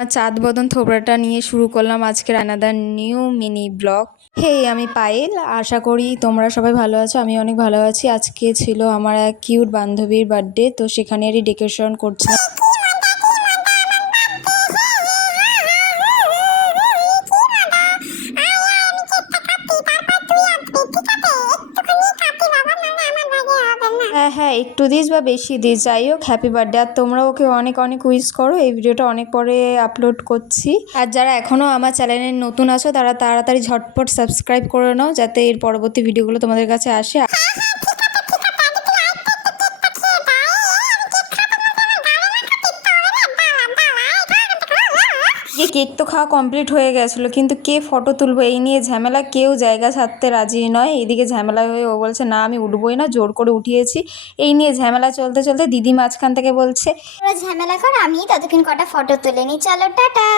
চাঁদ বদন থোবড়াটা নিয়ে শুরু করলাম আজকের আনাদার নিউ মিনি ব্লগ। হে, আমি পায়েল। আশা করি তোমরা সবাই ভালো আছো। আমি অনেক ভালো আছি। আজকে ছিল আমার এক কিউট বান্ধবীর বার্থডে, তো সেখানেরই ডেকোরেশন করছিলাম। হ্যাঁ হ্যাঁ, একটু দিস বা বেশি দিস, যাই হোক হ্যাপি বার্থডে। আর তোমরা ওকে অনেক অনেক উইশ করো। এই ভিডিওটা অনেক পরে আপলোড করছি। আর যারা এখনও আমার চ্যানেলে নতুন আছো তারা তাড়াতাড়ি ঝটপট সাবস্ক্রাইব করে নাও, যাতে এর পরবর্তী ভিডিওগুলো তোমাদের কাছে আসে। কেক তো খাওয়া কমপ্লিট হয়ে গেছিলো, কিন্তু কে ফটো তুলবো এই নিয়ে ঝামেলা। কেউ জায়গা ছাড়তে রাজি নয়। এইদিকে ঝামেলা হয়ে ও বলছে না আমি উঠবোই না, জোর করে উঠিয়েছি। এই নিয়ে ঝামেলা চলতে চলতে দিদি মাঝখান থেকে বলছে ঝামেলা কর, আমি ততক্ষণ কটা ফটো তুলে নি, চলো টাটা।